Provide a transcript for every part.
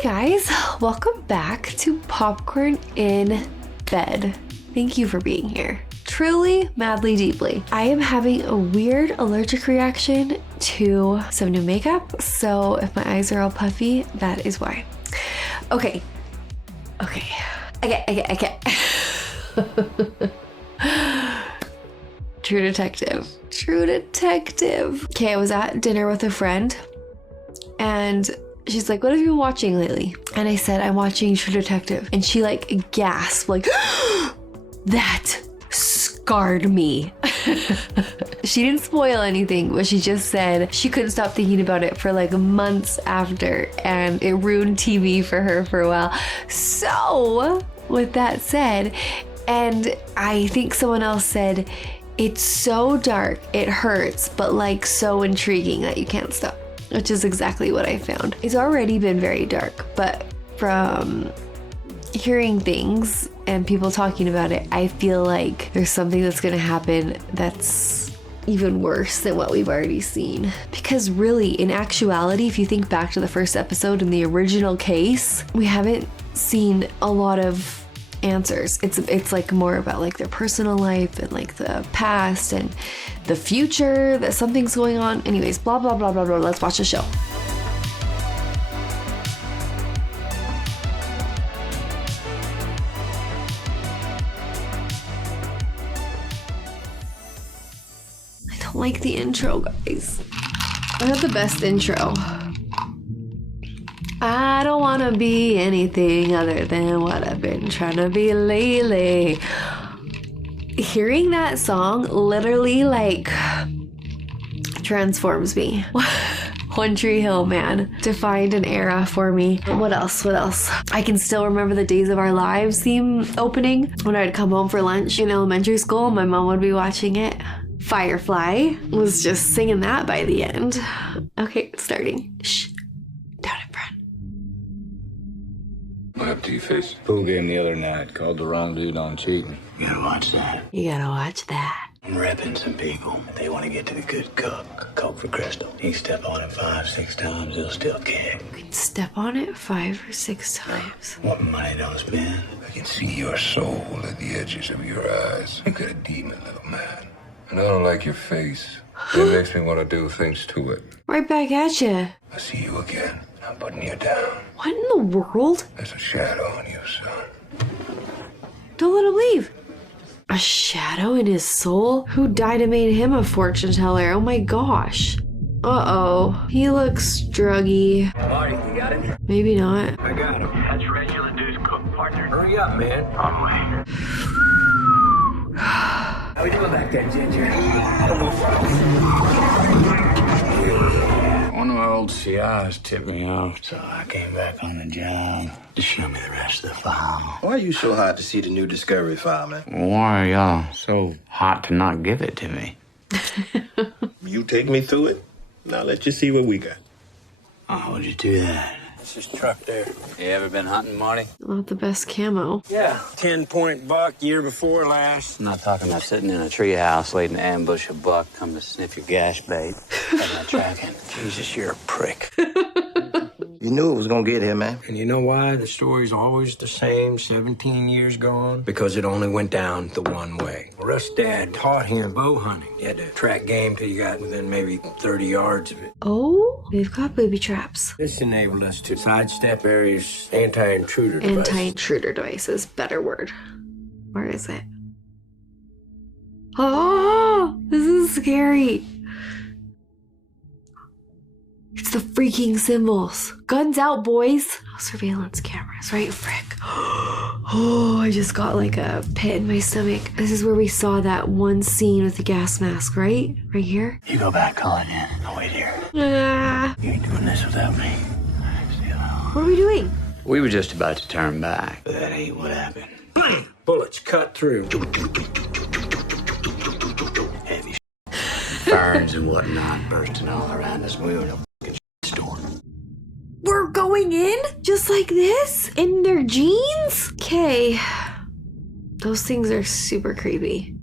Hey guys, welcome back to Popcorn in Bed. Thank you for being here. Truly, madly, deeply. I am having a weird allergic reaction to some new makeup, so if my eyes are all puffy, that is why. Okay. True detective. Okay, I was at dinner with a friend and she's like, what have you been watching lately? And I said, I'm watching True Detective. And she like gasped, like, that scarred me. She didn't spoil anything, but she just said she couldn't stop thinking about it for like months after, and it ruined TV for her for a while. So, with that said, and I think someone else said, it's so dark, it hurts, but like so intriguing that you can't stop. Which is exactly what I found. It's already been very dark, but from hearing things and people talking about it, I feel like there's something that's gonna happen that's even worse than what we've already seen. Because really, in actuality, if you think back to the first episode in the original case, we haven't seen a lot of answers. It's like more about like their personal life and like the past and the future, that something's going on. Anyways, blah blah blah blah blah. Let's watch the show. I don't like the intro, guys. I have the best intro. I don't want to be anything other than what I've been trying to be lately. Hearing that song literally like transforms me. One Tree Hill, man. Defined an era for me. What else? I can still remember the Days of Our Lives theme opening when I'd come home for lunch in elementary school. My mom would be watching it. Firefly was just singing that by the end. Okay, it's starting. Shh. Down in front. What up to you, face? Pool game the other night. Called the wrong dude on cheating. You gotta watch that. You gotta watch that. I'm repping some people. They want to get to the good coke for Crystal. You step on it 5-6 times, it'll still kick. You can step on it 5 or 6 times. What money don't spend? I can see your soul at the edges of your eyes. You got a demon, little man. And I don't like your face. It makes me want to do things to it. Right back at you. I see you again. I'm putting you down. What in the world? There's a shadow on you, son. Don't let him leave. A shadow in his soul? Who died and made him a fortune teller? Oh my gosh. Uh-oh. He looks druggy. Marty, you got him? Maybe not. I got him. That's regular dude's cook, partner. Hurry up, man. On way. How we doing back there, Ginger? One of my old CIs tipped me off, so I came back on the job to show me the rest of the file. Why are you so hot to see the new Discovery file, man? Why are y'all so hot to not give it to me? You take me through it, now let you see what we got. How would you do that? It's this truck there. You ever been hunting, Marty? Not the best camo. Yeah. 10-point buck year before last. I'm not talking about sitting in a treehouse waiting to ambush a buck, come to sniff your gash bait. I'm not tracking. Jesus, you're a prick. You knew it was gonna get here, man. And you know why the story's always the same 17 years gone? Because it only went down the one way. Russ Dad taught him bow hunting. You had to track game till you got within maybe 30 yards of it. Oh, they've got booby traps. This enabled us to sidestep various anti-intruder devices. Anti-intruder devices. Better word. Where is it? Oh, this is scary. It's the freaking symbols. Guns out, boys. Oh, surveillance cameras, right? Frick. Oh, I just got like a pit in my stomach. This is where we saw that one scene with the gas mask, right? Right here? You go back, call it in. I'll wait here. Ah, You ain't doing this without me. what are we doing? We were just about to turn back, but that ain't what happened. Bam! Bullets cut through. Heavy burns and whatnot bursting all around us. We were in a fucking storm. We're going in? Just like this? In their jeans? Okay. Those things are super creepy.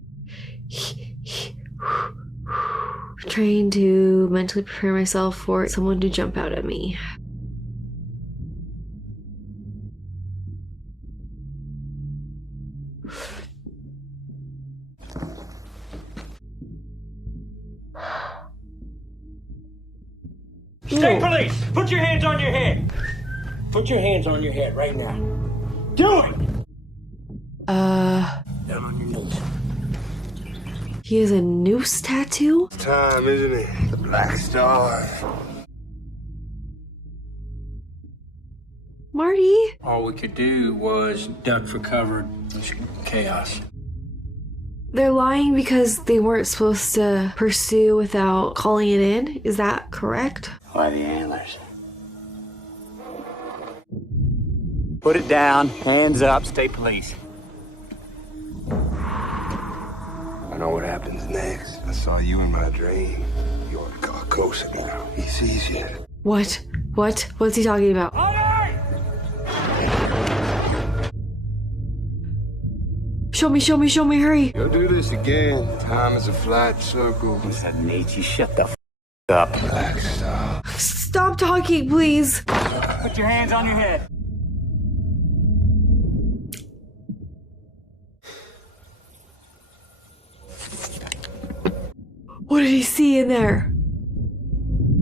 Trying to mentally prepare myself for someone to jump out at me. State police! Put your hands on your head! Put your hands on your head right now. Do it! Down on your knees. He has a noose tattoo? Time, isn't it? The Black Star. Marty? All we could do was duck for cover. It's chaos. They're lying because they weren't supposed to pursue without calling it in? Is that correct? Why the antlers? Put it down, hands up, state police. I know what happens next. I saw you in my dream. You ought to call closer now. He sees you. What? What's he talking about? Show me, hurry. You'll do this again. Time is a flat circle. Listen, Nate, you shut the up. Black Star. Stop talking, please. Put your hands on your head. What did he see in there?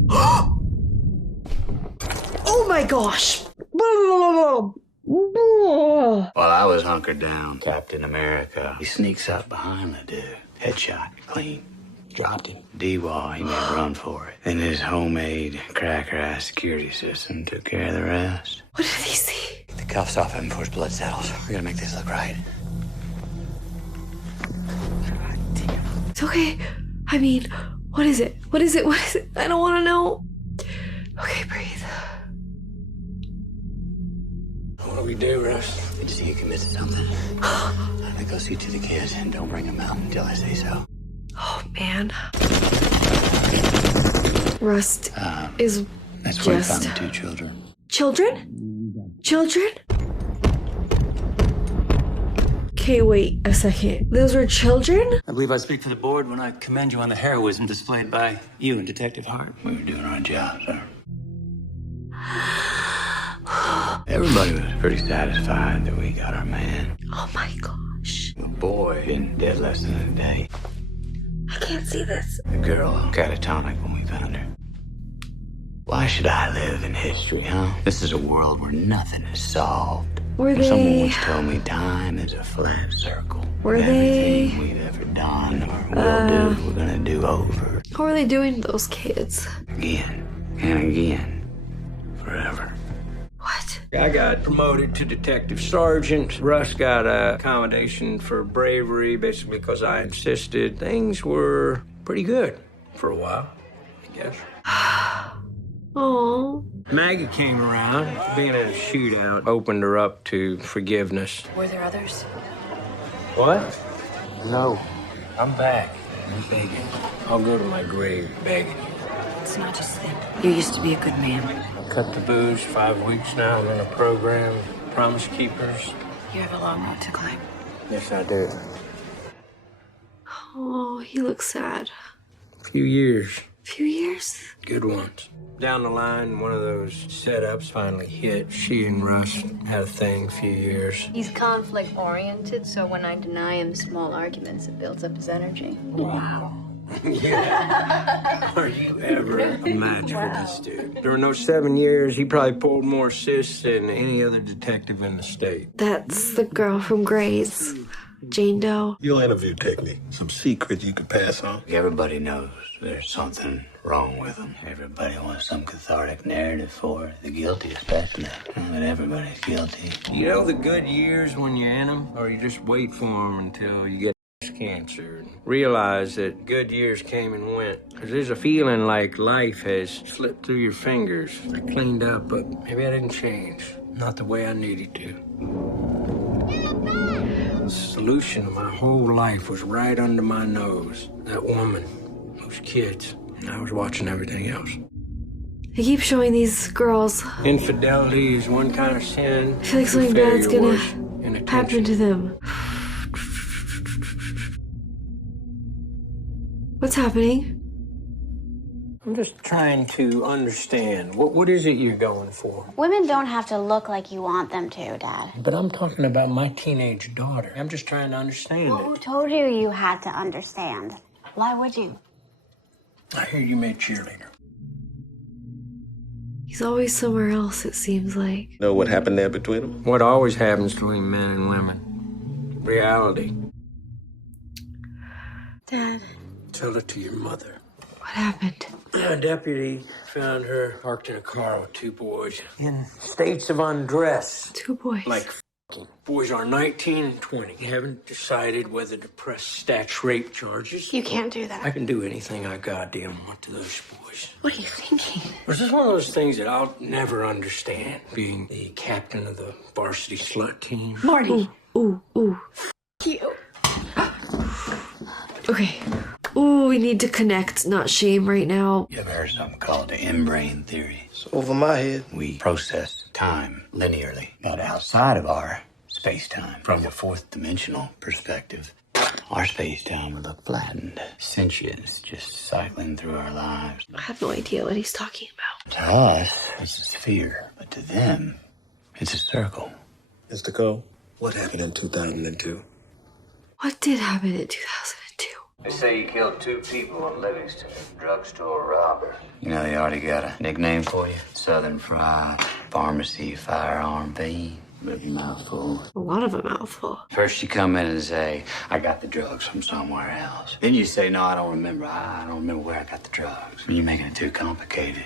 Oh my gosh. While I was hunkered down, Captain America, he sneaks up behind the dude. Headshot, clean. Dropped him. D-Wall, he made a run for it. Then his homemade cracker-ass security system took care of the rest. What did he see? Get the cuffs off him before his blood settles. We gotta make this look right. It's okay. I mean, what is it? I don't want to know. Okay, breathe. What do we do, Russ? Did you see you committed something? Then go see to the kids and don't bring them out until I say so. Oh, man. Rust is That's where we just... found the 2 children. Children? Okay, wait a second. Those were children? I believe I speak for the board when I commend you on the heroism displayed by you and Detective Hart. We were doing our job, sir. Everybody was pretty satisfied that we got our man. Oh my gosh. The boy been dead less than a day. I can't see this. The girl catatonic when we found her. Why should I live in history, huh? This is a world where nothing is solved. Were Someone they... once told me time is a flat circle. Were Everything they... we've ever done or will do, we're gonna do over. What were they doing to those kids? Again and again. Forever. What? I got promoted to detective sergeant. Russ got a commendation for bravery, basically because I insisted. Things were pretty good for a while, I guess. Oh. Maggie came around. Being in a shootout opened her up to forgiveness. Were there others? What? No. I'm back. I'm begging. I'll go to my grave begging. It's not just that. You used to be a good man. Cut the booze 5 weeks now. I'm in a program. Promise Keepers. You have a long road to climb. Yes, I do. Oh, he looks sad. Few years. Few years? Good ones. Down the line, one of those setups finally hit. She and Russ had a thing a few years. He's conflict-oriented, so when I deny him small arguments, it builds up his energy. Wow. Yeah. Are you ever a match for this dude? During those 7 years, he probably pulled more assists than any other detective in the state. That's the girl from Grey's. Jane Doe. Your interview technique. Some secrets you could pass on. Everybody knows there's something wrong with them. Everybody wants some cathartic narrative for it. The guilty especially. But everybody's guilty. You know the good years when you're in them? Or you just wait for them until you get cancer and realize that good years came and went. Because there's a feeling like life has slipped through your fingers. I cleaned up, but maybe I didn't change. Not the way I needed to. The solution of my whole life was right under my nose. That woman, those kids. I was watching everything else. They keep showing these girls. Infidelity is one kind of sin. I feel like something bad's gonna happen to them. What's happening? I'm just trying to understand. What is it you're going for? Women don't have to look like you want them to, Dad. But I'm talking about my teenage daughter. I'm just trying to understand Well, who it. told you you had to understand? Why would you? I hear you made cheerleader. He's always somewhere else, it seems like. Know what happened there between them? What always happens between men and women. Reality. Dad. Tell it to your mother. What happened? A deputy found her parked in a car with two boys in states of undress. Two boys. Like f***ing. Boys are 19 and 20. You haven't decided whether to press stash rape charges. You can't do I that. can do anything I goddamn want to those boys. What are you thinking? This is one of those things that I'll never understand, being the captain of the varsity slut team. Marty. Ooh. You. Okay. Ooh, we need to connect, not shame right now. You ever heard something called the in-brain theory? It's over my head. We process time linearly, but outside of our space-time. From the fourth dimensional perspective, our space-time would look flattened. Sentience just cycling through our lives. I have no idea what he's talking about. To us, it's a sphere, but to them, it's a circle. Mr. Cole, what happened in 2002? What did happen in 2002? They say you killed 2 people on Livingston, drugstore robber. You know, they already got a nickname for you. Southern Fried, Pharmacy, Firearm Fiend. Big mouthful. A lot of a mouthful. First you come in and say, I got the drugs from somewhere else. Then you say, no, I don't remember. I don't remember where I got the drugs. When you're making it too complicated,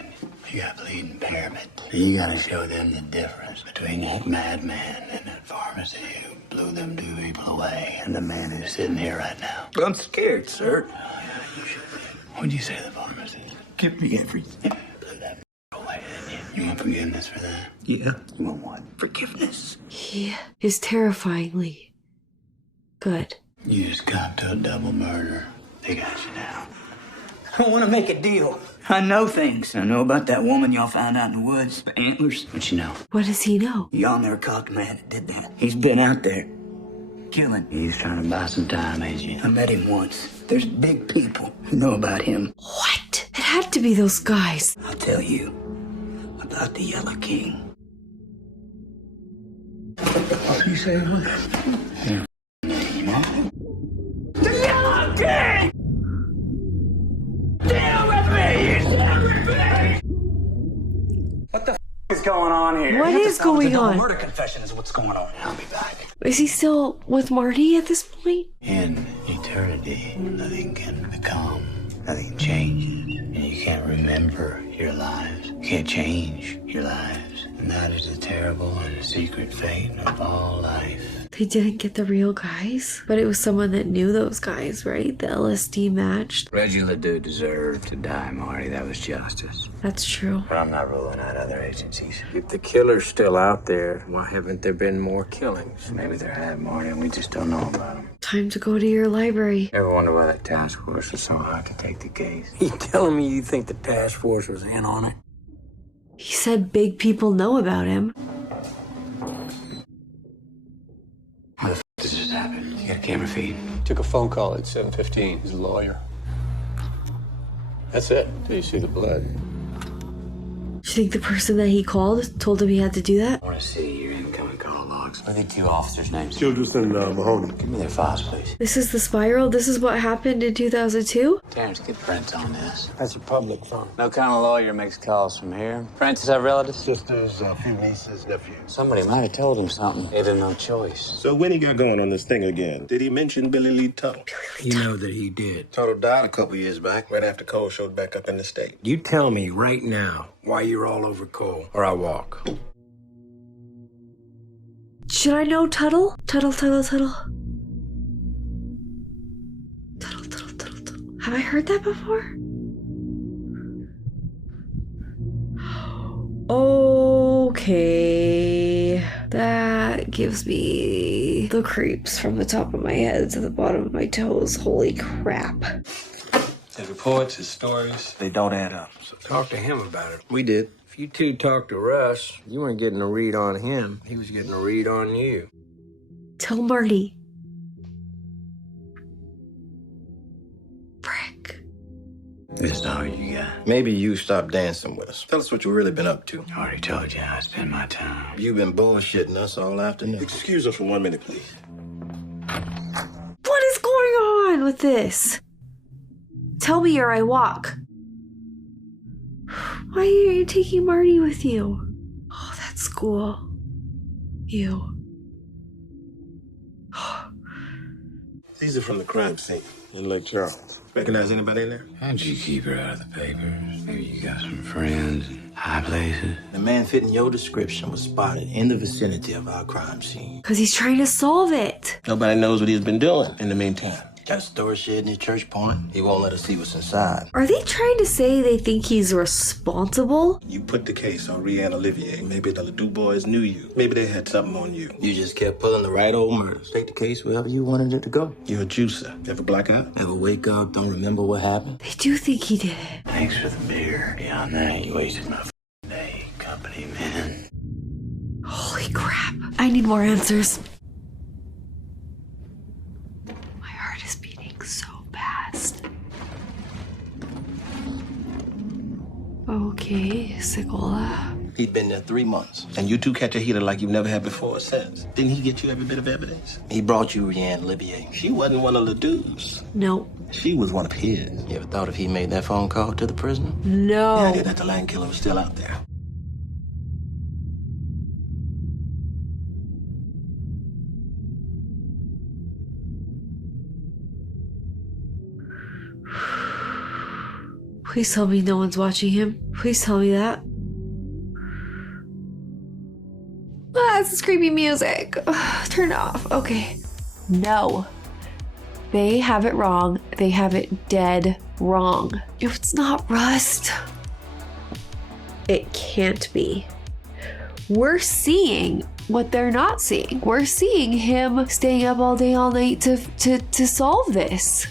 you got bleeding impairment. And you gotta show them the difference between that madman and that pharmacy who blew them 2 people away and the man who's sitting here right now. I'm scared, sir. What'd you say to the pharmacist? Give me everything. Blew that away, didn't you? You want forgiveness for that? Yeah. You want what? Forgiveness. He is terrifyingly good. You just got to a double murder. They got you now. I don't want to make a deal. I know things. I know about that woman y'all found out in the woods. The antlers. What you know? What does he know? Y'all never caught the man that did that. He's been out there. Killing. He's trying to buy some time, ain't you? I met him once. There's big people who know about him. What? It had to be those guys. I'll tell you about the Yellow King. What you say, what? Your name, huh? The Yellow King! Deal with me, you son of a bitch! What the is going on here? What is going on? Murder confession is what's going on. I'll be back. Is he still with Marty at this point? In eternity, nothing can become, nothing changes, and you can't remember your lives. You can't change your lives. And that is the terrible and secret fate of all life. They didn't get the real guys, but it was someone that knew those guys, right? The LSD matched. Reggie Ledoux deserved to die, Marty. That was justice. That's true. But I'm not ruling out other agencies. If the killer's still out there, why haven't there been more killings? Maybe there have, Marty, and we just don't know about them. Time to go to your library. Ever wonder why that task force was so hard to take the case? You telling me you think the task force was in on it? He said big people know about him. How the f does this happen? You got a camera feed? Took a phone call at 7:15. He's a lawyer. That's it. Till you see the blood. Do you think the person that he called told him he had to do that? I want to see your incoming call logs. What are the 2 officers' names? Childress and Mahoney. Give me their files, please. This is the spiral? This is what happened in 2002? Terrence, get Prince on this. That's a public phone. No kind of lawyer makes calls from here. Francis have relatives? Sisters, a few nieces, nephews. Somebody might have told him something. They had no choice. So when he got going on this thing again, did he mention Billy Lee Tuttle? You know that he did. Tuttle died a couple years back, right after Cole showed back up in the state. You tell me right now why you're all over Cole, or I walk. Should I know Tuttle? Tuttle. Tuttle. Have I heard that before? Okay. That gives me the creeps from the top of my head to the bottom of my toes. Holy crap. His reports, his stories, they don't add up. So talk to him about it. We did. If you two talked to Russ, you weren't getting a read on him. He was getting a read on you. Tell Marty. Frick. This is all you got. Maybe you stop dancing with us. Tell us what you've really been up to. I already told you how I spend my time. You've been bullshitting us all afternoon. Excuse us for 1 minute, please. What is going on with this? Tell me or I walk. Why are you taking Marty with you? Oh, that's cool. You. These are from the crime scene in Lake Charles. Recognize anybody in there? How'd you keep her out of the papers? Maybe you got some friends in high places. The man fitting your description was spotted in the vicinity of our crime scene. Because he's trying to solve it. Nobody knows what he's been doing in the meantime. Got a storage shed near Church Point. He won't let us see what's inside. Are they trying to say they think he's responsible? You put the case on Rihanna Olivier. Maybe the LeDoux boys knew you. Maybe they had something on you. You just kept pulling the right old murders. Take the case wherever you wanted it to go. You're a juicer. Ever black out? Ever wake up, don't remember what happened? They do think he did it. Thanks for the beer. Beyond that, you wasted my day, company man. Holy crap. I need more answers. My heart is beating so fast. Okay, Segola. He'd been there 3 months. And you two catch a heater like you've never had before or since. Didn't he get you every bit of evidence? He brought you Rihanna Olivier. She wasn't one of LeDoux's. No. She was one of his. You ever thought if he made that phone call to the prisoner? No. The idea that the land killer was still out there. Please tell me no one's watching him. Please tell me that. Ah, this is creepy music. Ugh, turn it off. Okay. No. They have it wrong. They have it dead wrong. If it's not Rust, it can't be. We're seeing what they're not seeing. We're seeing him staying up all day, all night to solve this.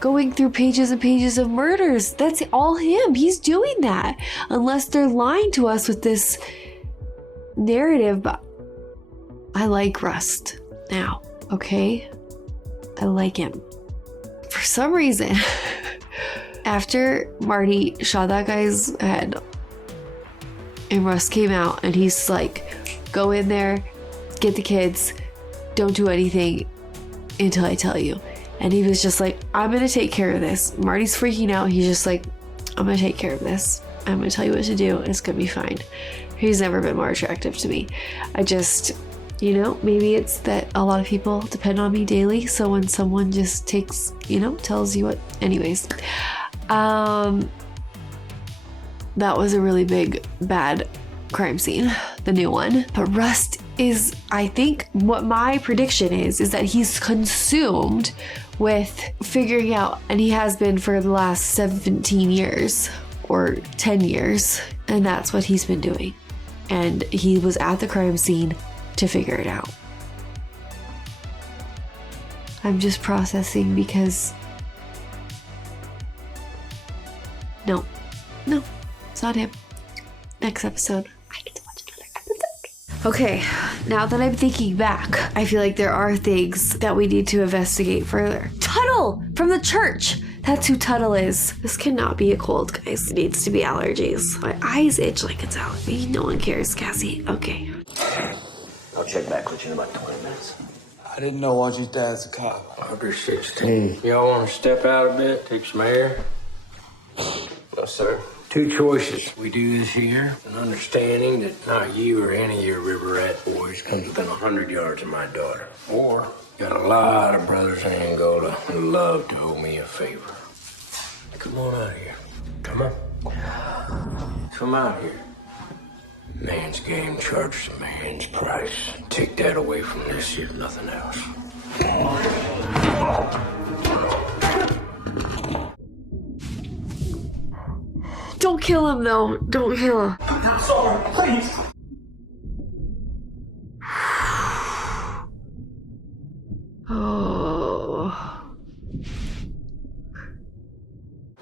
Going through pages and pages of murders. That's all him. He's doing that. Unless they're lying to us with this narrative. But I like Rust now, okay? I like him. For some reason, after Marty shot that guy's head and Rust came out and he's like, go in there, get the kids, don't do anything until I tell you. And he was just like, I'm gonna take care of this. Marty's freaking out. He's just like, I'm gonna take care of this. I'm gonna tell you what to do. It's gonna be fine. He's never been more attractive to me. I just, you know, maybe it's that a lot of people depend on me daily. So when someone just takes, you know, tells you what, anyways. That was a really big, bad crime scene, the new one. But Rust is, I think what my prediction is that he's consumed with figuring out, and he has been for the last 17 years or 10 years, and that's what he's been doing. And he was at the crime scene to figure it out. I'm just processing because no, it's not him. Next episode, I get to watch another episode. Okay, now that I'm thinking back, I feel like there are things that we need to investigate further. Tuttle from the church. That's who Tuttle is. This cannot be a cold, guys. It needs to be allergies. My eyes itch like it's out. Maybe no one cares, Cassie. Okay. I'll check back with you in about 20 minutes. I didn't know Audrey's dad's a cop. Under 16. Y'all want to step out a bit, take some air? No, sir. Two choices. We do this here, an understanding that not you or any of your river rat boys comes within 100 yards of my daughter. Or got a lot of brothers in Angola who love to owe me a favor. Come on out here. Come on. Come out here. Man's game charges a man's price. Take that away from this here, nothing else. Don't kill him, though. Don't kill him. I'm sorry, please. Oh.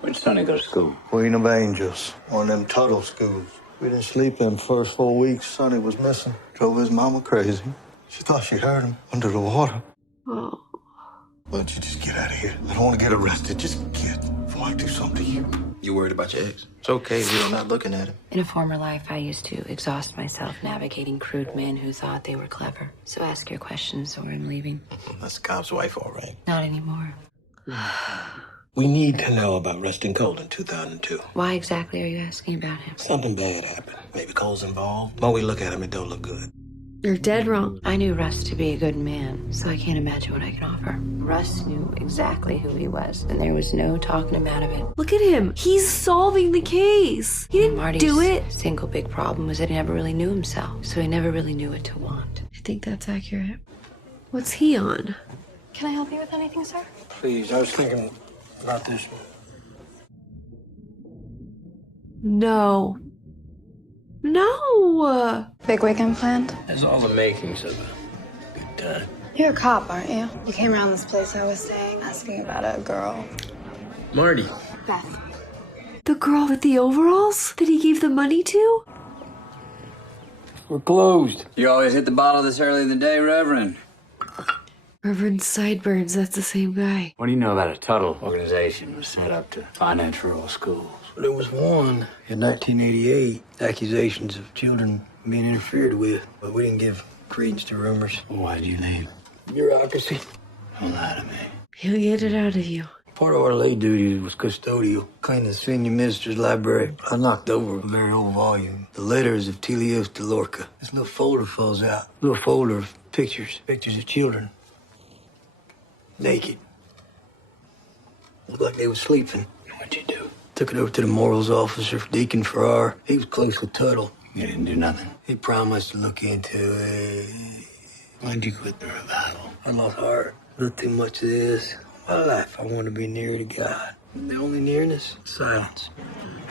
Where'd Sonny go to school? Queen of Angels. One of them Tuttle schools. We didn't sleep them first 4 weeks. Sonny was missing. Drove his mama crazy. She thought she heard him under the water. Oh. Why don't you just get out of here? I don't want to get arrested. Just get before I do something to you. You worried about your ex? It's okay, we're not looking at him. In a former life, I used to exhaust myself navigating crude men who thought they were clever. So ask your questions or I'm leaving. That's the cop's wife, all right. Not anymore. We need to know about Rustin Cole in 2002. Why exactly are you asking about him? Something bad happened. Maybe Cole's involved. When we look at him, it don't look good. You're dead wrong. I knew Russ to be a good man, so I can't imagine what I can offer. Russ knew exactly who he was, and there was no talking him out of it. Look at him. He's solving the case. He didn't Marty's do it. single big problem was that he never really knew himself, so he never really knew what to want. I think that's accurate. What's he on? Can I help you with anything, sir? Please, I was thinking about this one. No. No. Big weekend planned? Has all the makings of a good time. You're a cop, aren't you? You came around this place I was staying, asking about a girl. Marty. Beth. The girl with the overalls that he gave the money to? We're closed. You always hit the bottle this early in the day, Reverend. Reverend Sideburns, that's the same guy. What do you know about a Tuttle organization was set up to finance rural schools? Well, there was one in 1988, accusations of children being interfered with, but we didn't give credence to rumors. Why'd you leave? Bureaucracy. Don't lie to me. He'll get it out of you. Part of our lay duties was custodial, cleaning the senior minister's library. I knocked over a very old volume, The Letters of Telios de Lorca. This little folder falls out. Little folder of pictures of children. Naked. Looked like they was sleeping. What'd you do? Took it over to the morals officer, Deacon Farrar. He was close with Tuttle. You didn't do nothing. He promised to look into it. Why'd you quit the revival? I lost heart. Not too much of this. My life, I want to be near to God. The only nearness, silence.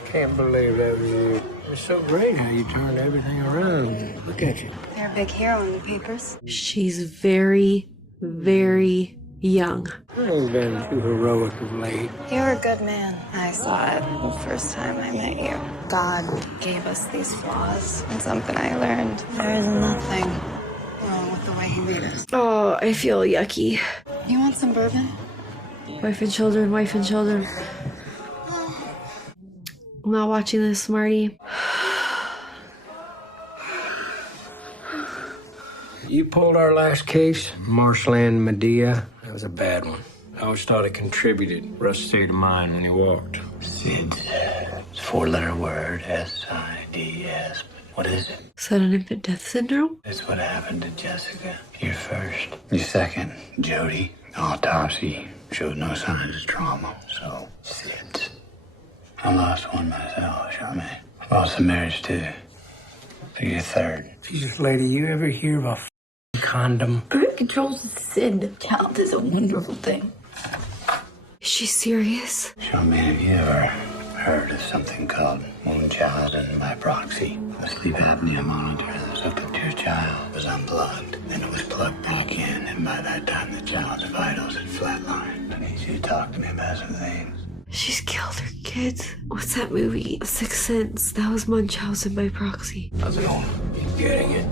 Can't believe that was you. It's so great how you turned everything around. Look at you. You're a big hero in the papers. She's very, very young. I ain't been too heroic of late. You're a good man. I saw it the first time I met you. God gave us these flaws, and something I learned. There is nothing wrong with the way he made us. Oh, I feel yucky. You want some bourbon? Wife and children, wife and children. I'm not watching this, Marty. You pulled our last case, Marshland Medea. That was a bad one. I always thought it contributed. Russ' state of mind when he walked. SIDS. It's a four-letter word, S-I-D-S. What is it? Sudden infant death syndrome? That's what happened to Jessica. You're first. You're second. Jody. Autopsy showed no signs of trauma, so SIDS. I lost one myself, Charmaine. Lost a marriage too. So you're third. Jesus, lady, you ever hear of a condom? Birth control's a sin. Count is a wonderful thing. Is she serious? Charmaine, have you ever heard of something called Munchausen by proxy? The sleep apnea monitor that was hooked up to your child was unplugged. Then it was plugged back in, and by that time the child's vitals had flatlined. I need you to talk to me about some things. She's killed her kids. What's that movie? Sixth Sense. That was Munchausen by proxy. How's it going? Getting it.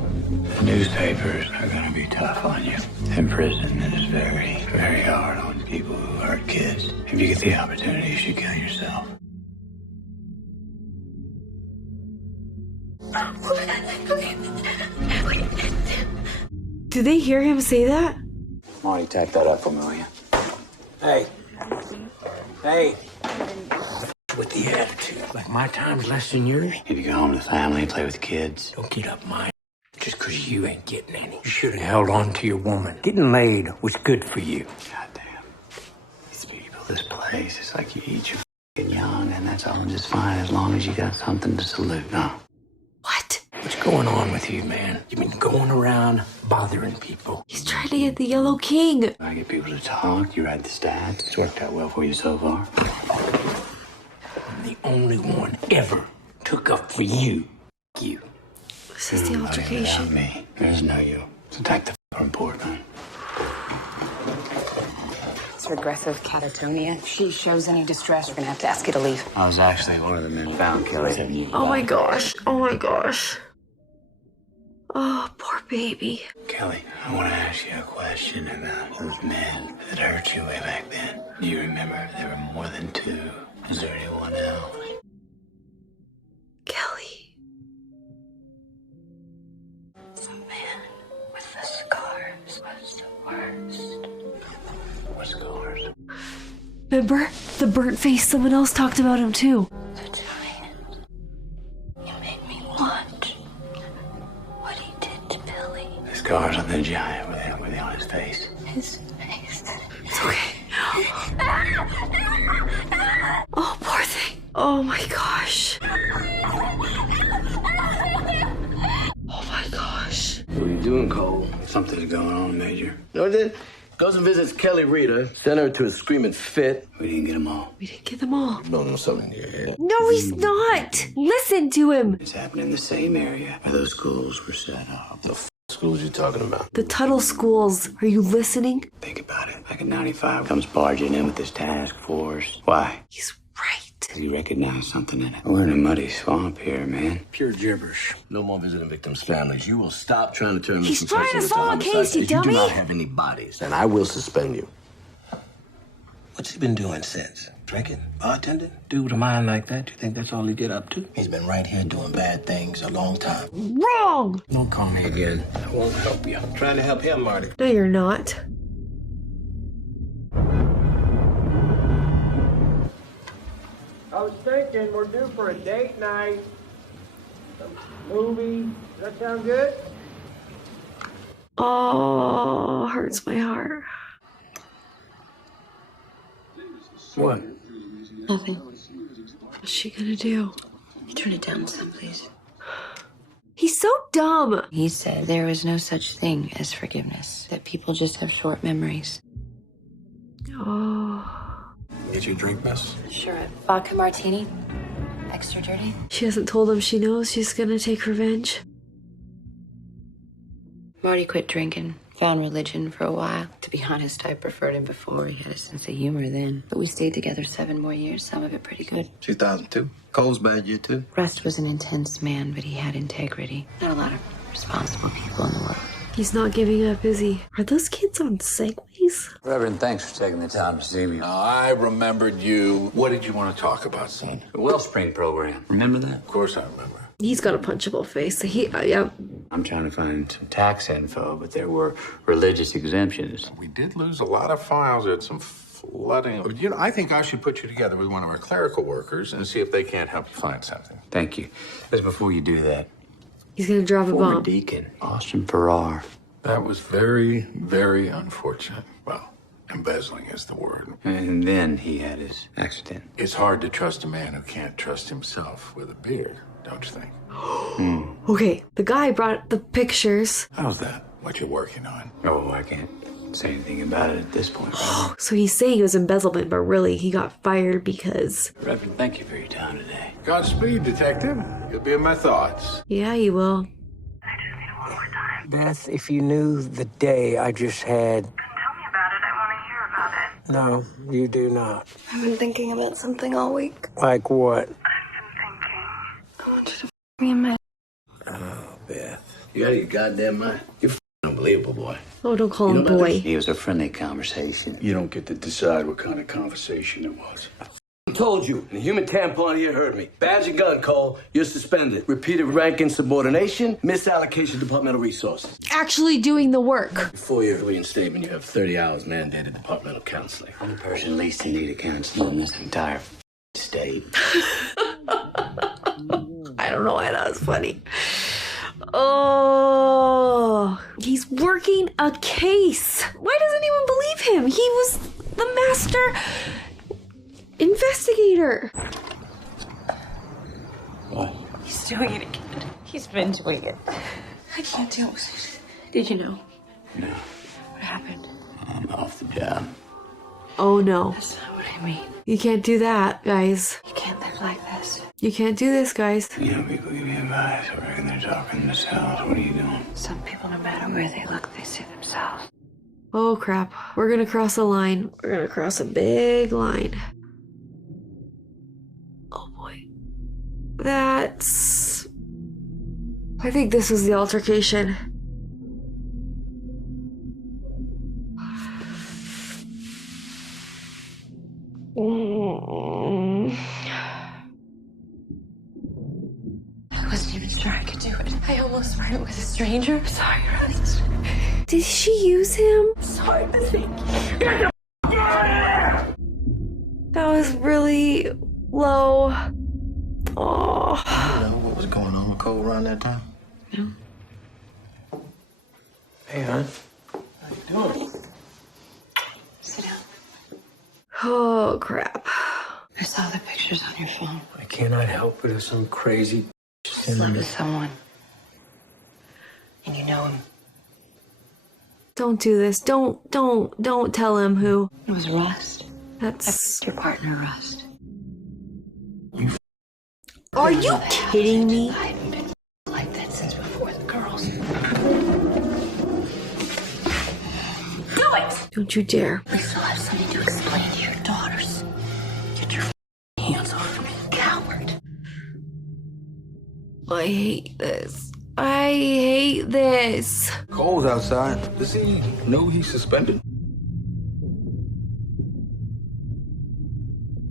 The newspapers are gonna be tough on you. In prison, it is very, very hard on people who hurt kids. If you get the opportunity, you should kill yourself. Did they hear him say that? Marty, type that up for me, will you? Hey. Hey. With the attitude. Like my time's less than yours. If you go home to the family, play with the kids. Don't get up mine. Just 'cause you ain't getting any. You should have held on to your woman. Getting laid was good for you. Goddamn. These people, this place, it's like you eat your f***ing young, and that's all just fine as long as you got something to salute, no? What? What's going on with you, man? You've been going around bothering people. He's trying to get the Yellow King. I get people to talk, you write the stats. It's worked out well for you so far. I'm the only one ever took up for you. You. This is the Without altercation. me, there's no you. So take the report, man. It's regressive catatonia. If she shows any distress, we're gonna have to ask you to leave. I was actually one of the men found killed. Oh my gosh. Oh my gosh. Oh, poor baby. Kelly, I want to ask you a question about those men that hurt you way back then. Do you remember there were more than two? Is there anyone else? Kelly. The man with the scars was the worst. What scars? Remember? The burnt face, someone else talked about him too. The giant. You made me want what he did to Billy. The scars on the giant were they on his face? His face. It's okay. Oh, poor thing. Oh my gosh. Oh my gosh. What are you doing, Cole? Something's going on, Major. No, then goes and visits Kelly Rita, sent her to a screaming fit. We didn't get them all. We didn't get them all. No, something in your head. No, he's not. Listen to him. It's happening in the same area where those schools were set up. The schools you talking about? The Tuttle schools. Are you listening? Think about it. Back in 95, comes barging in with this task force. Why? He's right. He recognized something in it. We're in a muddy swamp here, man. Pure gibberish. No more visiting victims' families. You will stop trying to turn He's this trying to solve a case, you If you do dummy. not have any bodies, then I will suspend you. What's he been doing since? Drinking? Bartending? Dude with a mind like that, you think that's all he get up to? He's been right here doing bad things a long time. Wrong. Don't call me again. I won't help you. I'm trying to help him, Marty. No, you're not. I was thinking we're due for a date night, some movie. Does that sound good? Oh, hurts my heart. What? Nothing. What's she gonna do? Turn it down some, please. He's so dumb. He said there was no such thing as forgiveness, that people just have short memories. Oh. Get you a drink, miss? Sure. Vodka martini. Extra dirty. She hasn't told him she knows she's gonna take revenge. Marty quit drinking. Found religion for a while. To be honest, I preferred him before. He had a sense of humor then. But we stayed together 7 more years, some of it pretty good. 2002. Cole's bad year, too. Rust was an intense man, but he had integrity. Not a lot of responsible people in the world. He's not giving up, is he? Are those kids on Segways? Reverend, thanks for taking the time to see me. Now, I remembered you. What did you want to talk about, son? The Wellspring program. Remember that? Of course I remember. He's got a punchable face. Yeah. I'm trying to find some tax info, but there were religious exemptions. We did lose a lot of files. There had some flooding. You know, I think I should put you together with one of our clerical workers and see if they can't help you find something. Thank you. Just before you do that, He's gonna drop a former bomb. deacon, Austin Farrar. That was very, very unfortunate. Well, embezzling is the word. And then he had his accident. It's hard to trust a man who can't trust himself with a beard, don't you think? Okay, the guy brought the pictures. How's that? What you're working on? Oh, I can't say anything about it at this point, Reverend. So he's saying it was embezzlement, but really he got fired because... Reverend, thank you for your time today. Godspeed, detective. You'll be in my thoughts. Yeah, he will. Beth, if you knew the day I just had... Tell me about it. I want to hear about it. No, you do not. I've been thinking about something all week. Like what? I want you to me in my... Oh, Beth. You out of your goddamn mind? You're unbelievable, boy. Oh, don't call him boy. It was a friendly conversation. You don't get to decide what kind of conversation it was. I told you, and the human tampon here heard me. Badge and gun, Cole. You're suspended. Repeated rank insubordination, misallocation of departmental resources. Actually doing the work. Before your reinstatement, you have 30 hours mandated departmental counseling. I'm the person least in need of counseling in this entire state. I don't know why that was funny. Oh, he's working a case. Why doesn't anyone believe him? He was the master investigator. What? He's doing it again. He's been doing it. I can't deal with it. Did you know? No. What happened? I'm off the job. Oh no. That's not what I mean. You can't do that, guys. You can't live like this. You can't do this, guys. You know, people give you advice. I reckon they're talking themselves. What are you doing? Some people, no matter where they look, they see themselves. Oh crap. We're gonna cross a line. We're gonna cross a big line. Oh boy. That's... I think this was the altercation. I wasn't even sure I could do it. I almost ran it with a stranger. Sorry, Russ. Did she use him? Sorry, Missy. That was really low. Oh. You know what was going on with Cole around that time? No. Hey, hon. How you doing? Sit down. Oh, crap. I saw the pictures on your phone. I cannot help it if some crazy... Just love with someone. And you know him. Don't do this. Don't tell him who. It was Rust. That's... Your partner, Rust. Are you kidding me? I hadn't been like that since before the girls. Do it! Don't you dare. We still have something to explain to your daughters. Get your hands off me, coward. I hate this. I hate this. Cole's outside. Does he know he's suspended?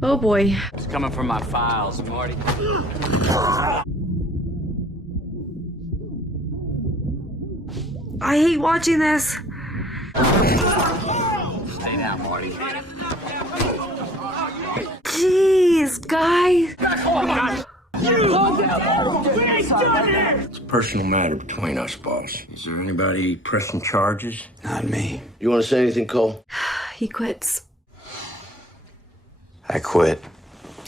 Oh boy. It's coming from my files, Marty. I hate watching this. Stay down, Marty. Jeez, guys. It's a personal matter between us, boss. Is there anybody pressing charges? Not me. You want to say anything, Cole? He quits. I quit.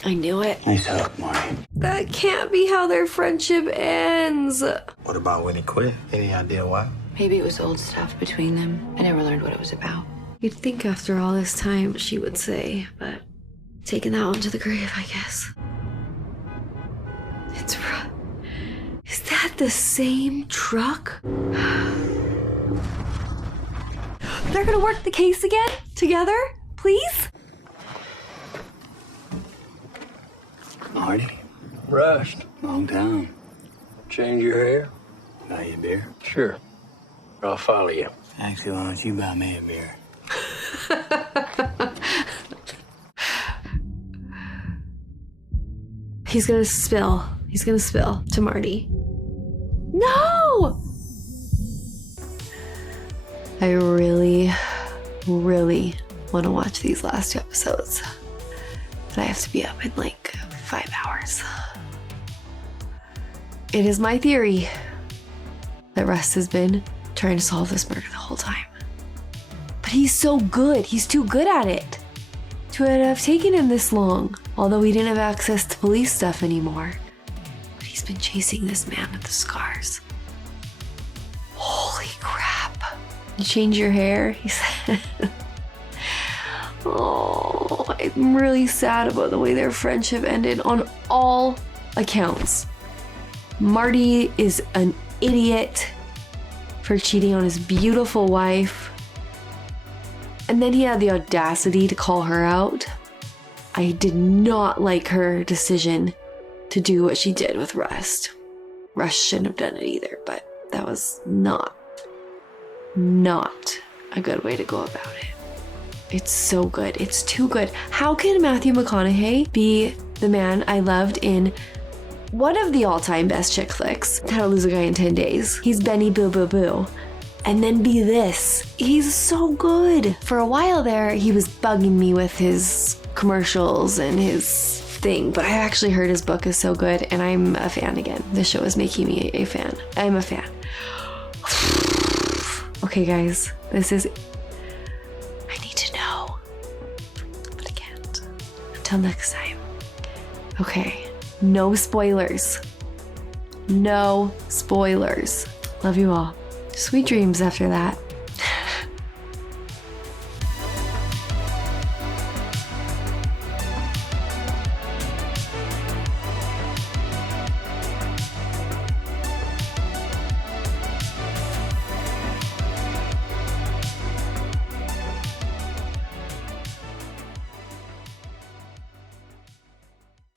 I knew it. Nice hook, Marty. That can't be how their friendship ends. What about when he quit? Any idea why? Maybe it was old stuff between them. I never learned what it was about. You'd think after all this time she would say, but taking that one to the grave, I guess. It's rough. Is that the same truck? They're gonna work the case again? Together? Please? Marty, Rust. long time. Change your hair? Buy you a beer? Sure. I'll follow you. Actually, why don't you buy me a beer? He's gonna spill. He's gonna spill to Marty. No! I really, really want to watch these last 2 episodes. But I have to be up in like 5 hours. It is my theory that Rust has been trying to solve this murder the whole time. But he's so good. He's too good at it to have taken him this long. Although he didn't have access to police stuff anymore. But he's been chasing this man with the scars. Holy crap. You change your hair? He said. Oh, I'm really sad about the way their friendship ended on all accounts. Marty is an idiot for cheating on his beautiful wife. And then he had the audacity to call her out. I did not like her decision to do what she did with Rust. Rust shouldn't have done it either, but that was not a good way to go about it. It's so good. It's too good. How can Matthew McConaughey be the man I loved in one of the all-time best chick flicks, How to Lose a Guy in 10 Days? He's Benny Boo Boo Boo. And then be this. He's so good. For a while there, he was bugging me with his commercials and his thing, but I actually heard his book is so good and I'm a fan again. This show is making me a fan. I'm a fan. Okay, guys, this is... I need to know, but I can't. Until next time. Okay, no spoilers. No spoilers. Love you all. Sweet dreams after that.